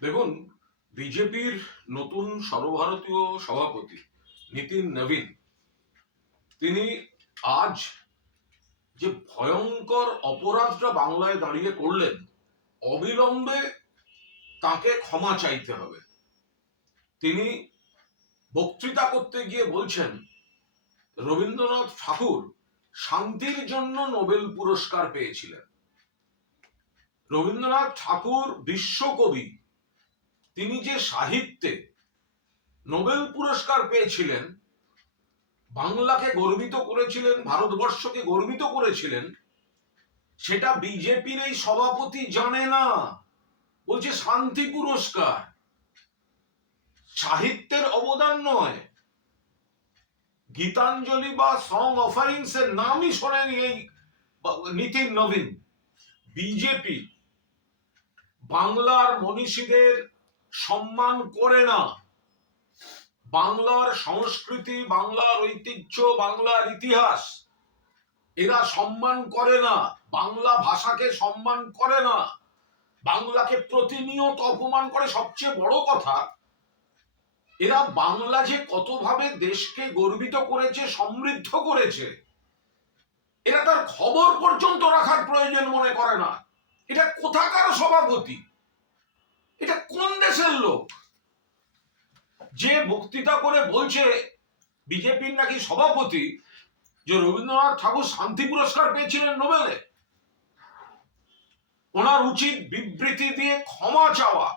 দেখুন, বিজেপির নতুন সর্বভারতীয় সভাপতি নীতিন নবীন তিনি আজ যে ভয়ঙ্কর অপরাধটা বাংলায় দাঁড়িয়ে করলেন, অবিলম্বে তাকে ক্ষমা চাইতে হবে। তিনি বক্তৃতা করতে গিয়ে বলছেন রবীন্দ্রনাথ ঠাকুর শান্তির জন্য নোবেল পুরস্কার পেয়েছিলেন। রবীন্দ্রনাথ ঠাকুর বিশ্বকবি, তিনি যে সাহিত্যে নোবেল পুরস্কার পেয়েছিলেন, বাংলাকে গর্বিত করেছিলেন, ভারতবর্ষকে গর্বিত করেছিলেন, সেটা বিজেপির এই সভাপতি জানে না। বলছে শান্তি পুরস্কার, সাহিত্যের অবদান নয়। গীতাঞ্জলি বা সং অফারিংস এর নামই শোনেনি এই নীতিন নবীন। বিজেপি বাংলার মনীষীদের সম্মান করে না, বাংলার সংস্কৃতি, বাংলার ঐতিহ্য, বাংলার ইতিহাস এরা সম্মান করে না, বাংলা ভাষাকে সম্মান করে না, বাংলাকে প্রতিনিয়ত অপমান করে। সবচেয়ে বড় কথা, এরা বাংলা যে কতভাবে দেশকে গর্বিত করেছে, সমৃদ্ধ করেছে, এরা তার খবর পর্যন্ত রাখার প্রয়োজন মনে করে না। এটা কোথাকার সভাপতি? এটা কোন দেশের লোক যে বক্তৃতা করে বলছে বিজেপির নাকি সভাপতি যে রবীন্দ্রনাথ ঠাকুর শান্তি পুরস্কার পেয়েছিলেন নোবেলে? ওনার উচিত বিবৃতি দিয়ে ক্ষমা চাওয়া।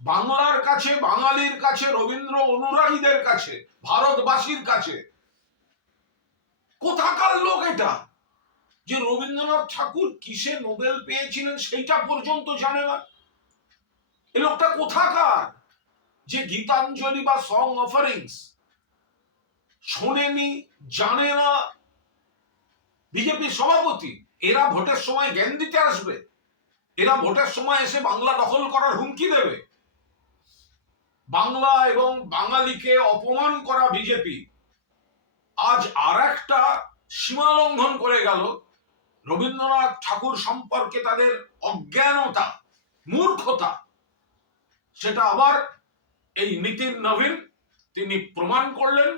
বাংলার কাছে, বাঙালির কাছে, রবীন্দ্র অনুরাগীদের কাছে, ভারতবাসীর কাছে কোথাকার লোক এটা যে রবীন্দ্রনাথ ঠাকুর কিসে নোবেল পেয়েছিলেন সেইটা পর্যন্ত জানে না? এই লোকটা কোথাকার যে গীতাঞ্জলি বা সং অফারিংস শোনেনি, জানে না? বিজেপির সভাপতি এরা ভোটের সময় জ্ঞান দিতে আসবে? এরা ভোটের সময় এসে বাংলা দখল করার হুমকি দেবে? বাংলা এবং বাঙালিকে অপমান করা বিজেপি আজ আর একটা সীমা লঙ্ঘন করে গেল। রবীন্দ্রনাথ ঠাকুর সম্পর্কে তাদের অজ্ঞানতা, মূর্খতা, সেটা আবার এই নীতিন নবীন তিনি প্রমাণ করলেন।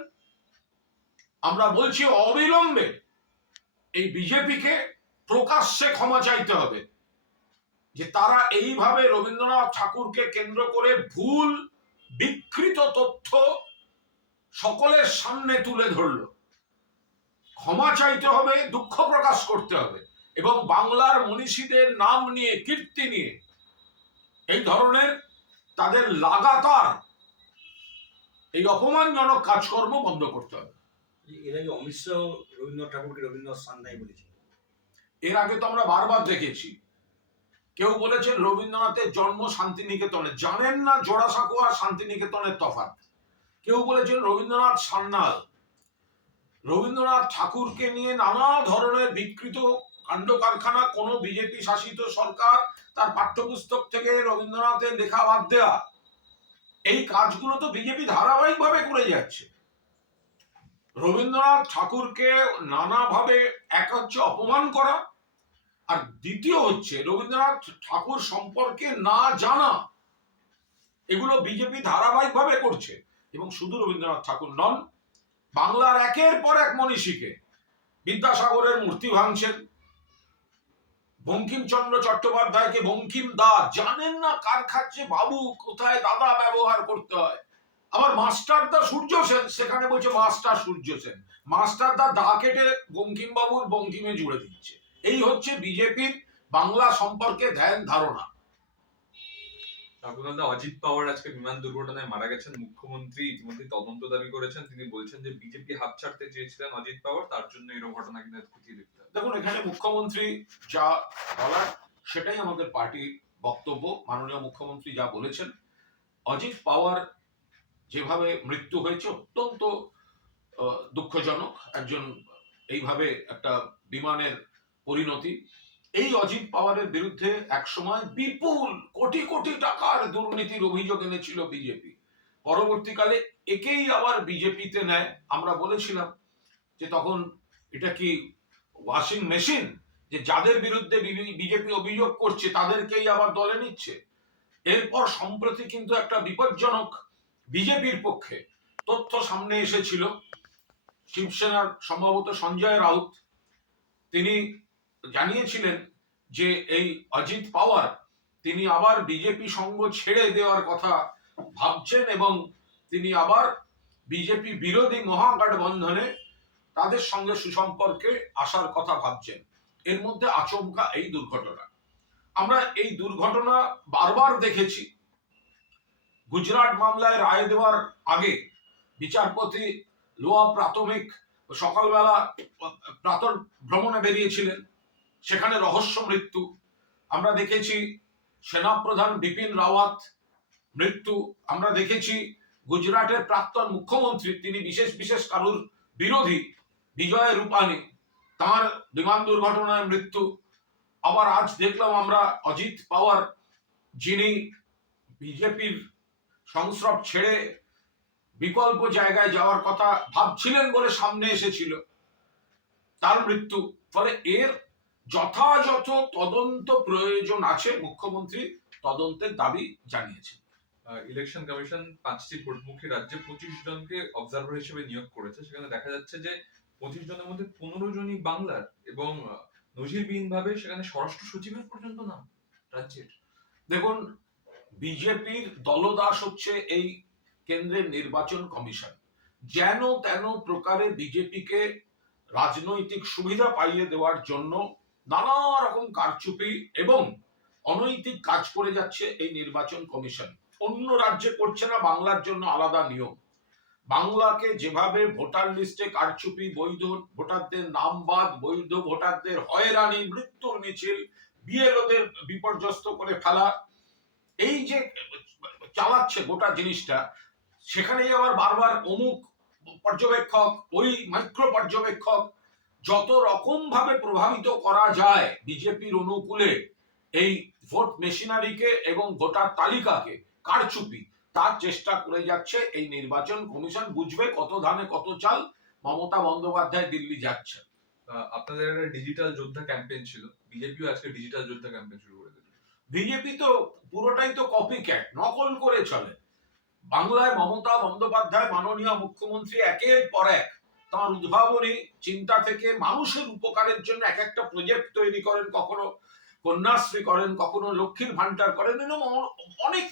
আমরা বলছি অবিলম্বে এই বিজেপিকে প্রকাশ্যে ক্ষমা চাইতে হবে যে তারা এইভাবে রবীন্দ্রনাথ ঠাকুরকে কেন্দ্র করে ভুল বিকৃত তথ্য সকলের সামনে তুলে ধরল। ক্ষমা চাইতে হবে, দুঃখ প্রকাশ করতে হবে এবং বাংলার মনীষীদের নাম নিয়ে, কীর্তি নিয়ে এই ধরনের তাদের লাগাতার এই অপমানজনক কাজকর্ম বন্ধ করতে হবে। এর আগে অমিত শাহ রবীন্দ্রনাথ ঠাকুরকে রবীন্দ্রনাথ স্থান নাই বলেছে। এর আগে তো আমরা বারবার দেখেছি, কেউ বলেছেন রবীন্দ্রনাথের জন্ম শান্তিনিকেতনে, জানেন না জোড়াসাঁকো আর শান্তিনিকেতনের তফাৎ। কেউ বলেছেন রবীন্দ্রনাথ সান্যাল। রবীন্দ্রনাথ ঠাকুরকে নিয়ে নানা ধরনের বিকৃত কাণ্ড কারখানা কোনো বিজেপি শাসিত সরকার তার পাঠ্যপুস্তক থেকে রবীন্দ্রনাথের লেখা বাদ দেয়া, এই কাজগুলো তো বিজেপি ধারাবাহিকভাবে করে যাচ্ছে। রবীন্দ্রনাথ ঠাকুরকে নানাভাবে এক হচ্ছে অপমান করা, আর দ্বিতীয় হচ্ছে রবীন্দ্রনাথ ঠাকুর সম্পর্কে না জানা। এগুলো বিজেপি ধারাবাহিকভাবে করছে। এবং শুধু রবীন্দ্রনাথ ঠাকুর নন, বাংলার একের পর এক মনীষীকে, বিদ্যাসাগরের মূর্তি ভাঙছেন, বঙ্কিমচন্দ্র চট্টোপাধ্যায়কে বঙ্কিম দা, জানেন না কার খাচ্ছে বাবু, কোথায় দাদা ব্যবহার করতে হয়। আবার মাস্টার দা সূর্য সেন, সেখানে বলছে মাস্টার সূর্য সেন, মাস্টার দা দা কেটে বঙ্কিম বাবুর বঙ্কিমে জুড়ে দিচ্ছে। এই হচ্ছে বিজেপির বাংলা সম্পর্কে ধ্যান ধারণা। অজিত পাওয়ার আজকে বিমান দুর্ঘটনায় মারা গেছেন। মুখ্যমন্ত্রী ইতিমধ্যে তদন্ত দাবি করেছেন। তিনি বলছেন যে বিজেপি হাত ছাড়তে চেয়েছিলেন অজিত পাওয়ার, তার জন্য এরকম ঘটনা কিন্তু খুঁটিয়ে দেখতে হবে। দেখুন, এখানে মুখ্যমন্ত্রী যা বলার সেটাই আমাদের পার্টির বক্তব্য। মাননীয় মুখ্যমন্ত্রী যা বলেছেন, অজিত পাওয়ার যেভাবে মৃত্যু হয়েছে অত্যন্ত দুঃখজনক। একজন এইভাবে একটা বিমানের পরিণতি। এই অজিত পাওয়ারের বিরুদ্ধে একসময় বিপুল কোটি কোটি টাকার দুর্নীতির অভিযোগ এনেছিল বিজেপি। পরবর্তীকালে একেই আবার বিজেপিতে নেয়। আমরা বলেছিলাম যে তখন এটা কি ওয়াশিং মেশিন, যে যাদের বিরুদ্ধে বিজেপি অভিযোগ করছে তাদেরকেই আবার দলে নিচ্ছে। এরপর সম্প্রতি কিন্তু একটা বিপজ্জনক বিজেপির পক্ষে তথ্য সামনে এসেছিল। শিবসেনার সম্ভবত সঞ্জয় রাউত তিনি জানিয়েছিলেন যে এই অজিত পাওয়ার তিনি আবার বিজেপি সঙ্গ ছেড়ে দেওয়ার কথা ভাবছেন এবং তিনি আবার বিজেপি বিরোধী মহাগঠবন্ধনে তাদের সঙ্গে সুসম্পর্কে আসার কথা ভাবছেন। এর মধ্যে আচমকা এই দুর্ঘটনা। আমরা এই দুর্ঘটনা বারবার দেখেছি। গুজরাট মামলায় রায় দেওয়ার আগে বিচারপতি লোয়া প্রাথমিক সকালবেলা প্রাতঃ ভ্রমণে বেরিয়েছিলেন, সেখানে রহস্য মৃত্যু। আমরা দেখেছি সেনাপ্রধান বিপিন রাওয়াত মৃত্যু। আমরা দেখেছি গুজরাটের প্রাক্তন মুখ্যমন্ত্রী তিনি বিশেষ কারুর বিরোধী বিজয় রূপানী, তার বিমান দুর্ঘটনায় মৃত্যু। আবার আজ দেখলাম আমরা অজিত পাওয়ার যিনি বিজেপির সংস্রব ছেড়ে বিকল্প জায়গায় যাওয়ার কথা ভাবছিলেন বলে সামনে এসেছিল, তার মৃত্যু। ফলে এর যথাযথ তদন্ত প্রয়োজন আছে, মুখ্যমন্ত্রী তদন্তের দাবি জানিয়েছেন। ইলেকশন কমিশন 5টি ভোটমুখী রাজ্যে 25 জনকে অবজারভার হিসেবে নিয়োগ করেছে। সেখানে দেখা যাচ্ছে যে 25 জনের মধ্যে 15 জনই বাংলার এবং নজিরবিহীন ভাবে সেখানে স্বরাষ্ট্র সচিবের পর্যন্ত নাম রাজ্যের। দেখুন, বিজেপির দলদাস হচ্ছে এই কেন্দ্রের নির্বাচন কমিশন। যেন তেন প্রকারে বিজেপিকে রাজনৈতিক সুবিধা পাইয়ে দেওয়ার জন্য নানা রকম কারচুপি এবং অনৈতিক কাজ করে যাচ্ছে এই নির্বাচন কমিশন। অন্য রাজ্যে করছে না, বাংলার জন্য আলাদা নিয়ম। বাংলাকে যেভাবে ভোটার লিস্টে কারচুপি, বৈধ ভোটারদের নাম বাদ, বৈধ ভোটারদের হয়রানি, মৃত্যুর মিছিল, বিএলওদের বিপর্যস্ত করে ফেলা, এই যে চালাচ্ছে গোটা জিনিসটা, সেখানেই আবার বারবার অমুক পর্যবেক্ষক, ওই মাইক্রো পর্যবেক্ষক, যত রকম ভাবে প্রভাবিত করা যায় বিজেপির অনুকূলে এই ভোট মেশিনারিকে এবং ভোটার তালিকাকে কারচুপি, তার চেষ্টা করে যাচ্ছে এই নির্বাচন কমিশন। বুঝবে কত ধানে কত চাল। মমতা বন্দ্যোপাধ্যায় দিল্লি যাচ্ছে। আপনাদের একটা ডিজিটাল যোদ্ধা ক্যাম্পেইন ছিল, বিজেপিও আজকে ডিজিটাল যোদ্ধা ক্যাম্পেইন শুরু করে দিল। বিজেপি তো পুরোটাই তো কপি ক্যাট, নকল করে চলে। বাংলায় মমতা বন্দ্যোপাধ্যায় মাননীয় মুখ্যমন্ত্রী একের পর এক তার উদ্ভাবনী চিন্তা থেকে মানুষের উপকারের জন্য এক একটা প্রজেক্ট তৈরি করেন। কখনো কন্যাশ্রী করেন, কখনো লক্ষ্মীর ভান্ডার করেন, এরকম অনেক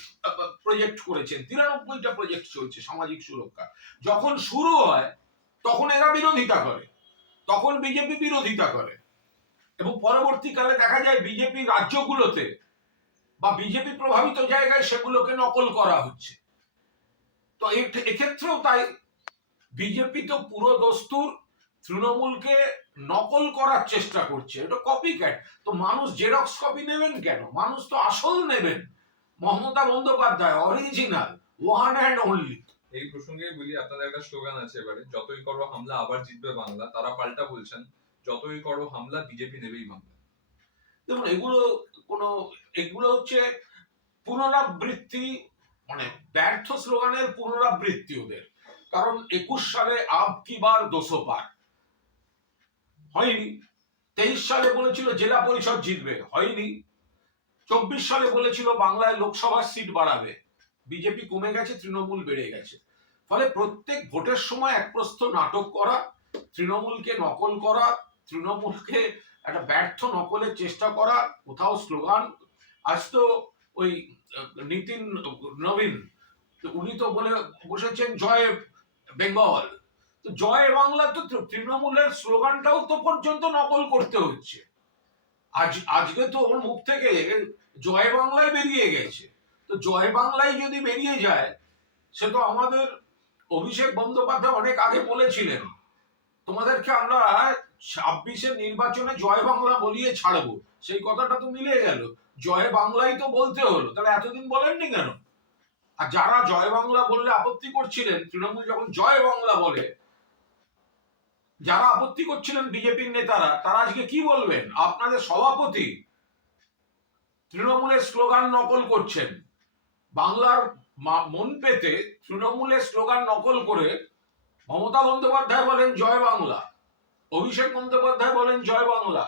প্রজেক্ট করেছেন। 93টা প্রজেক্ট চলছে সামাজিক সুরক্ষা। যখন শুরু হয় তখন এরা বিরোধিতা করে, তখন বিজেপি বিরোধিতা করে এবং পরবর্তীকালে দেখা যায় বিজেপি রাজ্যগুলোতে বা বিজেপি প্রভাবিত জায়গায় সেগুলোকে নকল করা হচ্ছে। তো এক্ষেত্রেও তাই, বিজেপি তো পুরো দস্তুর তৃণমূলকে নকল করার চেষ্টা করছে। এটা কপি ক্যাট। তো মানুষ জেরক্স কপি নেবেন কেন? মানুষ তো আসল নেবেন। Mamata Bandyopadhyay original, one and only. এই প্রসঙ্গে বলি, আপনাদের একটা স্লোগান আছে এবারে, যতই করো হামলা আবার জিতবে বাংলা। তারা পাল্টা বলছেন, যতই করো হামলা বিজেপি নেবেই বাংলা। দেখুন, এগুলো হচ্ছে পুনরাবৃত্তি, মানে ব্যর্থ স্লোগানের পুনরাবৃত্তি ওদের। কারণ 21 সালে আব কি বার 200 পার হয়নি। 23 সালে বলেছিল জেলা পরিষদ জিতবে, হয়নি। 24 সালে বলেছিল বাংলায় লোকসভার সিট বাড়াবে, বিজেপি কমে গেছে, তৃণমূল বেড়ে গেছে। ফলে প্রত্যেক ভোটের সময় এক প্রস্থ নাটক করা, তৃণমূলকে নকল করা, তৃণমূলকে একটা ব্যর্থ নকলের চেষ্টা করা, কোথাও স্লোগান। আজ তো ওই নীতিন নবীন উনি তো বলে বসেছেন জয় বেঙ্গল। তো জয় বাংলা তো তৃণমূলের স্লোগানটাও তো পর্যন্ত নকল করতে হচ্ছে। আজকে তো ওর মুখ থেকে জয় বাংলায় বেরিয়ে গেছে। তো জয় বাংলায় যদি বেরিয়ে যায়, সে তো আমাদের অভিষেক বন্দ্যোপাধ্যায় অনেক আগে বলেছিলেন তোমাদেরকে আমরা 26-এর নির্বাচনে জয় বাংলা বলিয়ে ছাড়বো। সেই কথাটা তো মিলে গেল, জয় বাংলাই তো বলতে হলো। তাহলে এতদিন বলেননি কেন? আর যারা জয় বাংলা বললে আপত্তি করছিলেন, তৃণমূল যখন জয় বাংলা বলে যারা আপত্তি করছিলেন বিজেপির নেতারা, তারা আজকে কি বলবেন? আপনাদের সভাপতি তৃণমূলের স্লোগান নকল করছেন। বাংলার মন পেতে তৃণমূলের স্লোগান নকল করে মমতা বন্দ্যোপাধ্যায় বলেন জয় বাংলা, অভিষেক বন্দ্যোপাধ্যায় বলেন জয় বাংলা।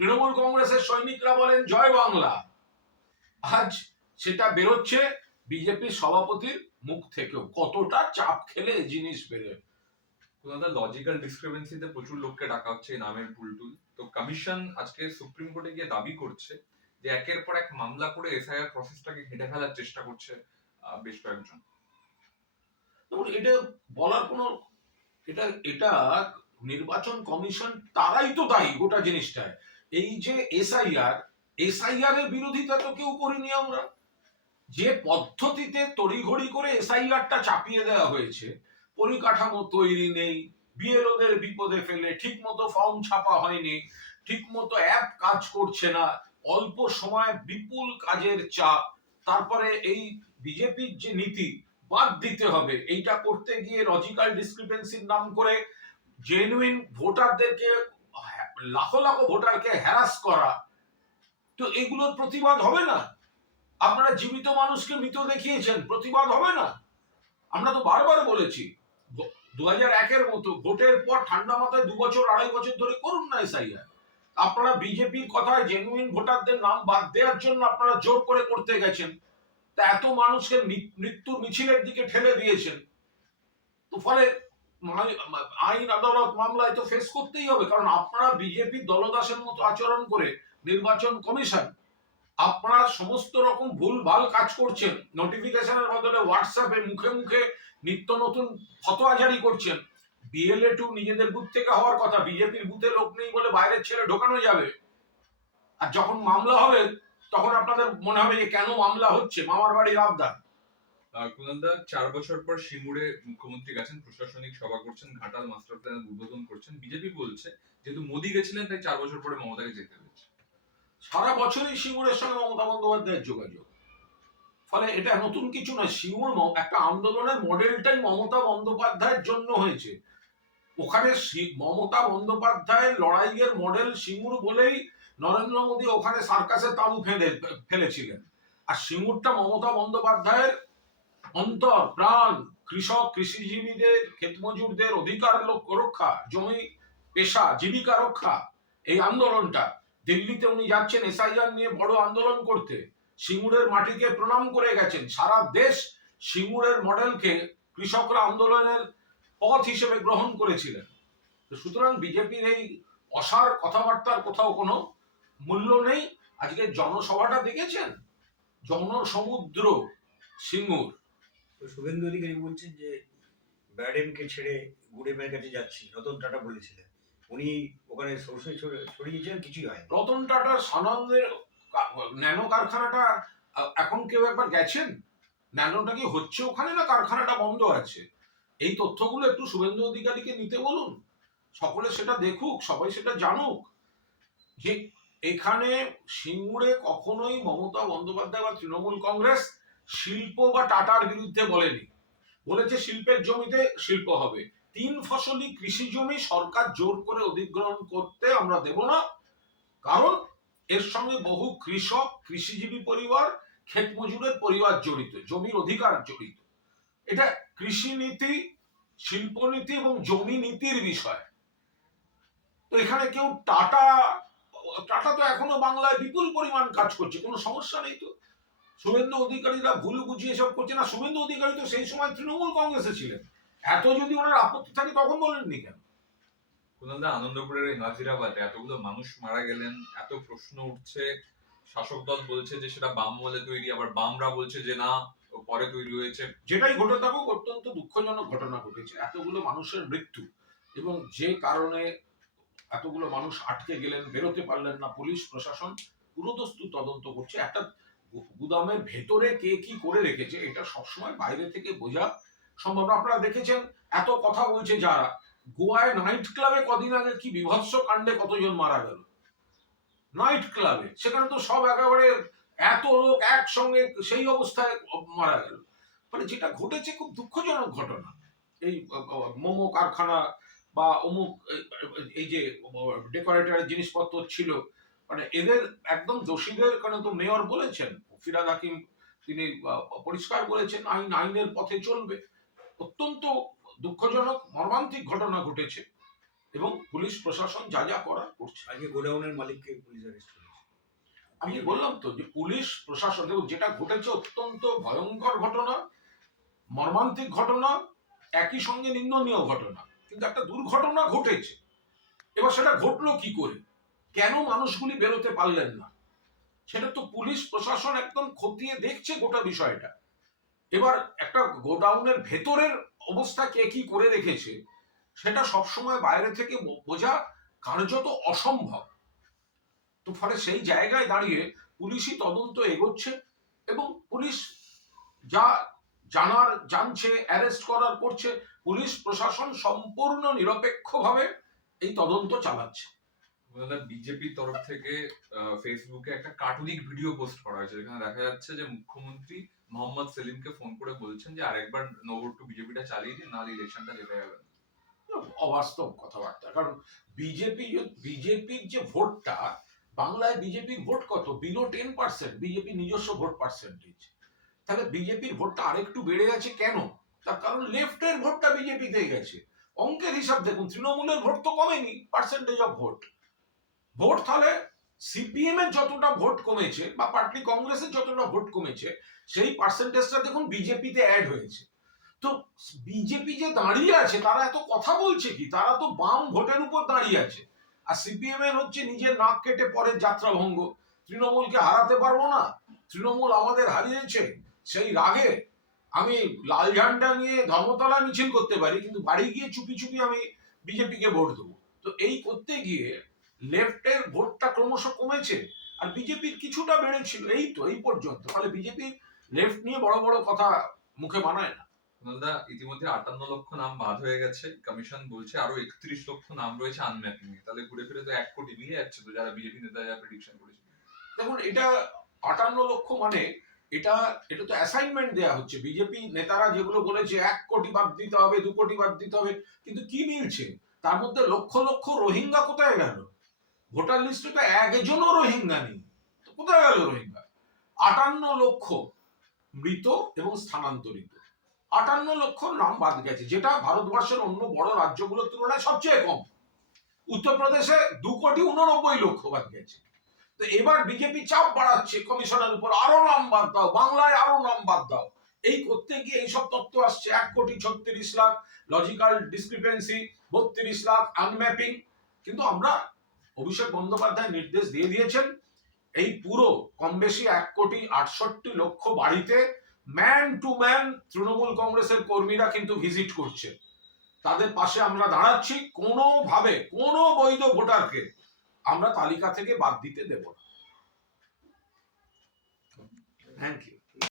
তৃণমূল কংগ্রেসের সৈনিকরা বলেন জয় বাংলা। আজ সেটা বেরোচ্ছে বিজেপির সভাপতির মুখ থেকেও। কতটা চাপ খেলে এই জিনিস বেরোয়। কোথাও লজিক্যাল ডিসক্রিপেন্সিতে প্রচুর লোককে ডাকা হচ্ছে এই নামের ভুলটুল। তো কমিশন আজকে সুপ্রিম কোর্টে গিয়ে দাবি করছে যে একের পর এক মামলা করে এসআইআর প্রসেসটাকে ঘেঁটে ফেলার চেষ্টা করছে বেশ কয়েকজন। দেখুন, এটা বলার কোনো এটা এটা নির্বাচন কমিশন তারাই তো দায়ী গোটা জিনিসটায়। এই যে এসআইআর এর বিরোধিতা তো কেউ করিনি আমরা। যে পদ্ধতিতে তড়িঘড়ি করে এসআইআরটা চাপিয়ে দেওয়া হয়েছে, পরিকাঠামো তৈরি নেই, বিএলওদের বিপদে ফেলে, ঠিক মতো ফর্ম ছাপা হয়নি, ঠিক মতো অ্যাপ কাজ করছে না, অল্প সময়ে বিপুল কাজের চাপ, তারপরে এই বিজেপির যে নীতি বাদ দিতে হবে, এইটা করতে গিয়ে লজিক্যাল ডিসক্রিপেন্সির নাম করে জেনুইন ভোটারদেরকে, লাখো লাখো ভোটারকে হ্যারাস করা, তো এগুলোর প্রতিবাদ হবে না? আপনারা জীবিত মানুষকে মৃত দেখিয়েছেন, প্রতিবাদ হবে না? আমরা তো বারবার বলেছি 2001-এর মতো ভোটের পর ঠান্ডা মাথায় 2 বছর 2.5 বছর ধরে করুন না এসআইআর। আপনারা বিজেপির কথায় জেনুইন ভোটারদের নাম বাদ দেওয়ার জন্য আপনারা জোর করে করতে গেছেন, তা এত মানুষকে মৃত্যুর মিছিলের দিকে ঠেলে দিয়েছেন। তো ফলে আইন আদালত মামলায় তো ফেস করতেই হবে, কারণ আপনারা বিজেপি দলদাসের মতো আচরণ করে নির্বাচন কমিশন আপনারা সমস্ত রকম ভুল ভাল কাজ করছেন। নোটিফিকেশনের বদলে হোয়াটসঅ্যাপে মুখে মুখে নিত্য নতুন ফতোয়া জারি করছেন। বিএলএ 2 নিজেদের বুথ থেকে হওয়ার কথা, বিজেপির বুথে লোক নেই বলে বাইরের ছেলে ঢোকানো যাবে। আর যখন মামলা হবে তখন আপনাদের মনে হবে যে কেন মামলা হচ্ছে, মামার বাড়ির আবদার। কুনালদা 4 বছর পর সিঙ্গুরে মুখ্যমন্ত্রী গেছেন, প্রশাসনিক সভা করছেন, ঘাটাল মাস্টার প্ল্যান উদ্বোধন করছেন। বিজেপি বলছে যেহেতু মোদী গেছিলেন তাই 4 বছর পরে মমতাকে যেতে হয়েছে। সারা বছরই সিঙ্গুরের সঙ্গে মমতা বন্দ্যোপাধ্যায়ের যোগাযোগ, ফলে এটা নতুন কিছু নয়। সিঙ্গুর একটা আন্দোলনের মডেলটাই মমতা বন্দ্যোপাধ্যায়ের জন্য হয়েছে। ওখানে মমতা বন্দ্যোপাধ্যায়ের লড়াইয়ের মডেল সিঙ্গুর বলেই নরেন্দ্র মোদী ওখানে সার্কাসের তালু ফেলেছিলেন। আর সিঙ্গুরটা মমতা বন্দ্যোপাধ্যায়ের অন্তর প্রাণ, কৃষক কৃষিজীবীদের ক্ষেতমজুরদের অধিকার রক্ষা, জমি পেশা জীবিকা রক্ষা। এই আন্দোলনটা দিল্লিতে উনি যাচ্ছেন এসআইআর নিয়ে বড় আন্দোলন করতে, সিঙ্গুরের মাটিকে প্রণাম করে গেছেন। সারা দেশ সিঙ্গুরের মডেলকে কৃষকরা আন্দোলনের পথ হিসেবে গ্রহণ করেছিলেন। সুতরাং বিজেপির এই অসার কথাবার্তার কোথাও কোনো মূল্য নেই। আজকে জনসভাটা দেখেছেন, জনসমুদ্র সিঙ্গুর। তো শুভেন্দু অধিকারী বলছেন যে ব্যাডেনকে ছেড়ে গুডেমের কাছে যাচ্ছি, রতন টাটা বলেছিলেন। উনি ওখানে সরষে ছড়িয়েছেন, কিছুই হয়। রতন টাটার সানন্দের ন্যানো কারখানাটা এখন কেউ একবার গেছেন? ন্যানোটা কি হচ্ছে ওখানে, না কারখানাটা বন্ধ আছে? এই তথ্যগুলো একটু শুভেন্দু অধিকারীকে নিতে বলুন, সকলে সেটা দেখুক, সবাই সেটা জানুক যে এখানে সিঙ্গুরে কখনোই মমতা বন্দ্যোপাধ্যায় বা তৃণমূল কংগ্রেস শিল্প বা টাটার বিরুদ্ধে বলেনি। বলেছে শিল্পের জমিতে শিল্প হবে। 3 ফসলি কৃষি জমি সরকার জোর করে অধিগ্রহণ করতে আমরা দেব না, কারণ এর সঙ্গে বহু কৃষক, কৃষিজীবী পরিবার, ক্ষেত মজুরের পরিবার জড়িত, জমির অধিকার জড়িত। এটা কৃষি নীতি, শিল্পনীতি এবং জমি নীতির বিষয়। তো এখানে কেউ টাটা তো এখনো বাংলায় বিপুল পরিমাণ কাজ করছে, কোনো সমস্যা নেই। তো শুভেন্দু অধিকারীরা ভুল বুঝিয়ে সব করছে না। শুভেন্দু অধিকারী তো সেই সময় তৃণমূল কংগ্রেসে ছিলেন, এত যদি ওনার আপত্তি থাকে তখন বলেননি কেন? কুনালদা, আনন্দপুরের এই নাজিরাবাদে এতগুলো মানুষ মারা গেলেন, এত প্রশ্ন উঠছে। শাসক দল বলছে যে সেটা বাম বলে তৈরি, আবার বামরা বলছে যে না পরে তৈরি হয়েছে। যেটাই ঘটে থাকুক, অত্যন্ত দুঃখজনক ঘটনা ঘটেছে, এতগুলো মানুষের মৃত্যু, এবং যে কারণে এতগুলো মানুষ আটকে গেলেন, বেরোতে পারলেন না। পুলিশ প্রশাসন পুরোদস্তু তদন্ত করছে। একটা গুদামের ভেতরে কে কি করে রেখেছে এটা সবসময় বাইরে থেকে বোঝা সম্ভব না। আপনারা দেখেছেন এত কথা বলছে যারা, গোয়ায় নাইট ক্লাবে কদিন আগে কি বিভৎস কাণ্ডে কতজন মারা গেল নাইট ক্লাবে, সেখানে তো সব একেবারে এত লোক একসঙ্গে সেই অবস্থায় মারা গেল। মানে যেটা ঘটেছে খুব দুঃখজনক ঘটনা। এই মোমো কারখানা বা অমুক এই যে ডেকোরেটরের জিনিসপত্র ছিল, মানে এদের একদম দোষীদের, কারণ তো মেয়র বলেছেন, ফিরাদ হাকিম তিনি পরিষ্কার বলেছেন আইনের পথে চলবে। অত্যন্ত দুঃখজনক মর্মান্তিক ঘটনা ঘটেছে। এবং পুলিশ প্রশাসন যা যা করার করছে। আজকে গোডাউনের মালিককে পুলিশ অ্যারেস্ট করেছে। আমি বললাম তো যে পুলিশ প্রশাসন, এবং যেটা ঘটেছে অত্যন্ত ভয়ঙ্কর ঘটনা, মর্মান্তিক ঘটনা, একই সঙ্গে নিন্দনীয় ঘটনা, কিন্তু একটা দুর্ঘটনা ঘটেছে। এবার সেটা ঘটলো কি করে, কেন মানুষগুলি বেরোতে পারলেন না, সেটা তো পুলিশ প্রশাসন একদম খতিয়ে দেখছে গোটা বিষয়টা। এবার একটা গোডাউনের ভেতরের অবস্থা কে কি করে রেখেছে সেটা সবসময় বাইরে থেকে বোঝা কার্যত অসম্ভব। তো ফলে সেই জায়গায় দাঁড়িয়ে পুলিশই তদন্ত এগোচ্ছে এবং পুলিশ যা জানছে, অ্যারেস্ট করার করছে। পুলিশ প্রশাসন সম্পূর্ণ নিরপেক্ষভাবে এই তদন্ত চালাচ্ছে। বিজেপির তরফ থেকে ফেসবুকে একটা কার্টুনিক ভিডিও পোস্ট করা হয়েছে, যেখানে দেখা যাচ্ছে যে মুখ্যমন্ত্রী মোহাম্মদ সেলিমকে ফোন করে বলছেন যে আরেকবার নো ভোট টু বিজেপিটা চালিয়ে দিন, নাহলে ইলেকশনটা জিতে যাবেন। অবাস্তব কথাবার্তা। কারণ বিজেপির যে ভোটটা, বাংলায় বিজেপির ভোট কত, বিলো 10%, বিজেপি নিজস্ব ভোট পার্সেন্টেজ। তাহলে বিজেপির ভোটটা আরেকটু বেড়ে গেছে কেন? তার কারণ লেফটের ভোটটা বিজেপিতে গেছে। অঙ্কের হিসাব দেখুন, তৃণমূলের ভোট তো কমেনি, পার্সেন্টেজ অফ ভোট। তাহলে সিপিএম এর যতটা ভোট কমেছে বা পার্টি কংগ্রেসের যতটা ভোট কমেছে, সেই পার্সেন্টেজটা দেখুন বিজেপিতে অ্যাড হয়েছে। তো বিজেপি যে দাঁড়িয়ে আছে, তারা এত কথা বলছে কি, তারা তো বাম ভোটের উপর দাঁড়িয়ে আছে। আর সিপিএম এর হচ্ছে নিজের নাক কেটে পরের যাত্রা ভঙ্গ। তৃণমূলকে হারাতে পারবো না, তৃণমূল আমাদের হারিয়েছে, সেই রাগে আমি লাল ঝান্ডা নিয়ে ধর্মতলা মিছিল করতে পারি, কিন্তু বাড়ি গিয়ে চুপি চুপি আমি বিজেপিকে ভোট দেবো। তো এই করতে গিয়ে লেফটের ভোটটা ক্রমশ কমেছে, আর বিজেপির কিছুটা বেড়েছিল, এই তো এই পর্যন্ত। ফলে বিজেপির লেফট নিয়ে বড় বড় কথা মুখে বানায় না। কুণালদা, ইতিমধ্যে 58 লক্ষ নাম বাদ হয়ে গেছে, কমিশন বলছে আরো 31 লক্ষ নাম রয়েছে আনম্যাপিং এ। তাহলে ঘুরে ফিরে তো 1 কোটি মিলে যাচ্ছে তো, যারা বিজেপি নেতা যা প্রেডিকশন করেছিল। দেখুন, এটা 58 লক্ষ মানে এটা তো অ্যাসাইনমেন্ট দেয়া হচ্ছে। বিজেপি নেতারা যেগুলো বলেছে 1 কোটি বাদ দিতে হবে, 2 কোটি বাদ দিতে হবে, কিন্তু কি মিলছে? তার মধ্যে লক্ষ লক্ষ রোহিঙ্গা কোথায় গেল? ভোটার লিস্টে তো একজনও রোহিঙ্গা নেই, তো কোথায় গেল রোহিঙ্গা? 58 লক্ষ মৃত এবং স্থানান্তরিত, 58 লক্ষ নাম বাদ গেছে, যেটা ভারতবর্ষের অন্য বড় রাজ্যগুলোর তুলনায় সবচেয়ে কম। উত্তরপ্রদেশে 2 কোটি 89 লক্ষ বাদ গেছে। তো এবার বিজেপি চাপ বাড়াচ্ছে কমিশনের উপর, আরো নাম বাদ দাও, বাংলায় আরো নাম বাদ দাও। এই করতে গিয়ে এইসব তথ্য আসছে, 1 কোটি 36 লাখ লজিক্যাল ডিসক্রিপেন্সি, 32 লাখ আনম্যাপিং। কিন্তু আমরা, অভিষেক বন্দ্যোপাধ্যায় নির্দেশ দিয়ে দিয়েছেন, এই পুরো কম বেশি 1 কোটি 68 লক্ষ বাড়িতে ম্যান টু ম্যান তৃণমূল কংগ্রেসের কর্মীরা কিন্তু ভিজিট করছে। তাদের পাশে আমরা দাঁড়াচ্ছি, কোনোভাবে কোনো বৈধ ভোটারকে আমরা তালিকা থেকে বাদ দিতে দেব না। Thank you.